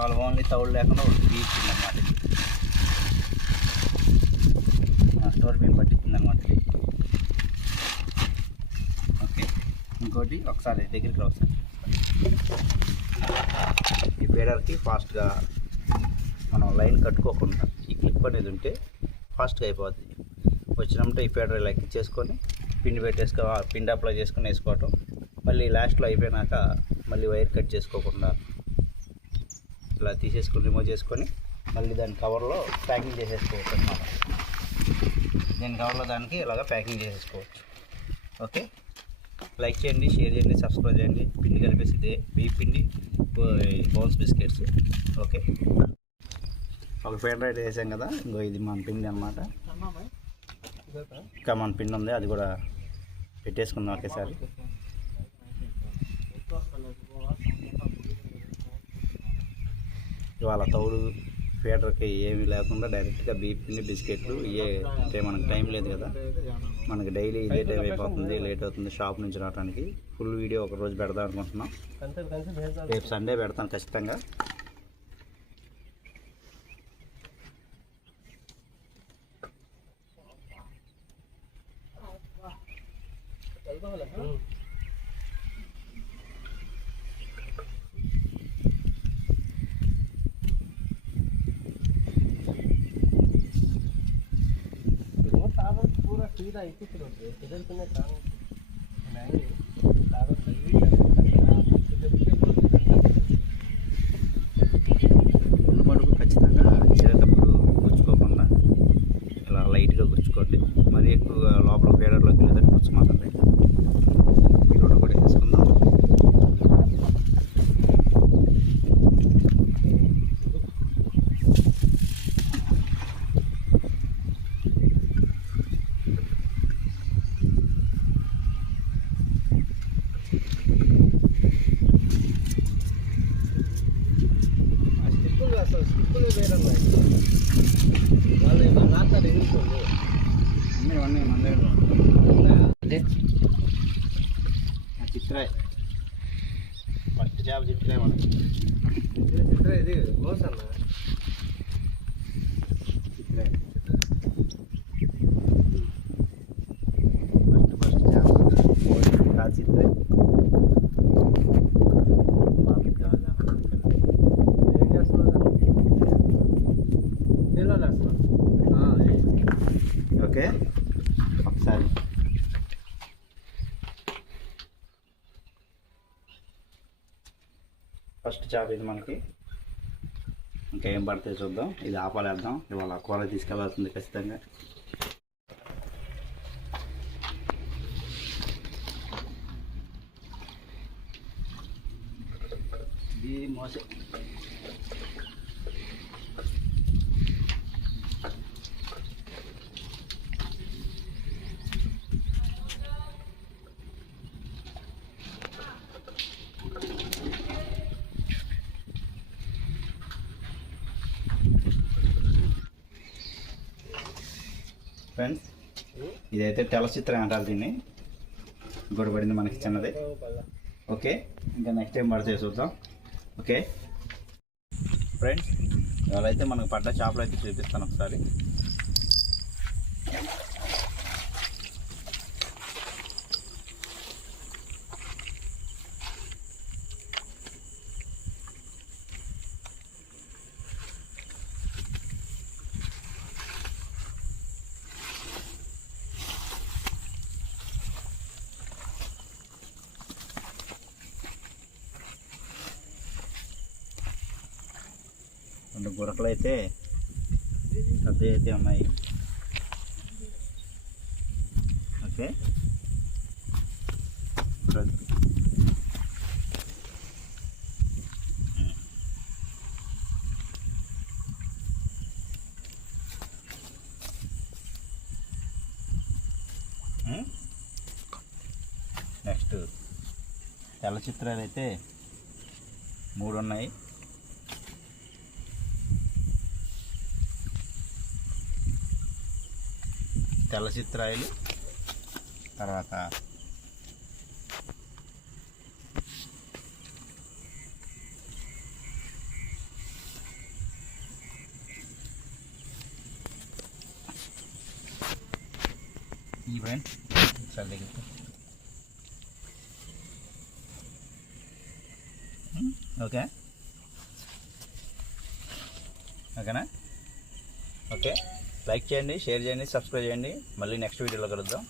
వాళ్ళు ఓన్లీ తౌడు లేకుండా తీర్చింది అనమాట. స్టోర్ బియ్యం పట్టించింది అనమాట. ఓకే, ఇంకోటి ఒకసారి దగ్గరికి రావచ్చు. ఈ ఫీడర్కి ఫాస్ట్గా మనం లైన్ కట్టుకోకుండా ఈ క్లిప్ అనేది ఉంటే ఫాస్ట్గా అయిపోతుంది. వచ్చినప్పుడు ఈ ఫీడర్ ఇలా ఎక్కించేసుకొని పిండి పిండి అప్లై చేసుకొని వేసుకోవటం. మళ్ళీ లాస్ట్లో అయిపోయినాక మళ్ళీ వైర్ కట్ చేసుకోకుండా ఇలా తీసేసుకొని రిమూవ్ చేసుకొని మళ్ళీ దాని కవర్లో ప్యాకింగ్ చేసేసుకోవచ్చు అన్నమాట. దీని కవర్లో దానికి ఇలాగ ప్యాకింగ్ చేసేసుకోవచ్చు. ఓకే, లైక్ చేయండి, షేర్ చేయండి, సబ్స్క్రైబ్ చేయండి. పిండి కలిపేసి ఇదే బియ్య పిండి బౌన్స్ బిస్కెట్స్. ఓకే, ఒక ఫీడర్ అయితే వేసాం కదా, ఇంకో ఇది మన పిండి అనమాట. ఇంకా మన పిండి ఉంది, అది కూడా పెట్టేసుకుందాం ఒకేసారి. ఇవాళ తౌడు ఫీడర్కి ఏమీ లేకుండా డైరెక్ట్గా బియ్య పిండి బిస్కెట్లు ఇవే. అంటే మనకు టైం లేదు కదా, మనకి డైలీ ఇదే టైం అయిపోతుంది, లేట్ అవుతుంది షాప్ నుంచి రావడానికి. ఫుల్ వీడియో ఒకరోజు పెడదాం అనుకుంటున్నాం. రేపు సండే పెడతాను ఖచ్చితంగా. पूरा सीधा इसी तरफ है, इधर से काम नहीं ఉన్న మడుగు ఖచ్చితంగా ఇచ్చేటప్పుడు గుచ్చుకోకుండా ఇలా లైట్గా గుచ్చుకోండి. మరీ ఎక్కువ లోపల ఫీడర్లోకి వెళ్ళేటట్టు గుచ్చుమాకండి. ఈ రెండు కూడా తీసుకుందాం. చిత్రాయ్ ఫస్ట్ చేప చిత్రాయ్ మనకి ఇది మోస్ అన్న చిత్రాయ్ ఫస్ట్ చేప కాదు చిత్రాయ్. ఏం చేస్తున్నా నీళ్ళలో వేస్తున్నా. ఓకే, ఒకసారి ఫస్ట్ చేప ఇది మనకి. ఇంకా ఏం పడితే చూద్దాం. ఇది ఆపాలేద్దాం, ఇవాళ కూర తీసుకెళ్లాల్సింది ఖచ్చితంగా. ఇది మోసే ఫ్రెండ్స్, ఇదైతే తెల్ల చిత్రం అంటారు దీన్ని. ఇంకోటి పడింది మనకి చిన్నది. ఓకే, ఇంకా నెక్స్ట్ టైం పడితే చూద్దాం. ఓకే ఫ్రెండ్స్, ఇవాళ అయితే మనకు పడ్డ చేపలు అయితే చూపిస్తాను ఒకసారి. రెండు గురకలు అయితే పెద్ద అయితే ఉన్నాయి. ఓకే, నెక్స్ట్ తెల్ల చిత్రాలు అయితే 3 ఉన్నాయి. తెల్ల చిత్రాయిలు, తర్వాత ఈ ఫ్రెండ్ చాలా దగ్గర ఓకే ఓకేనా ఓకే లైక్ చేయండి, షేర్ చేయండి, సబ్స్క్రైబ్ చేయండి. మళ్ళీ నెక్స్ట్ వీడియోలో కలుద్దాం.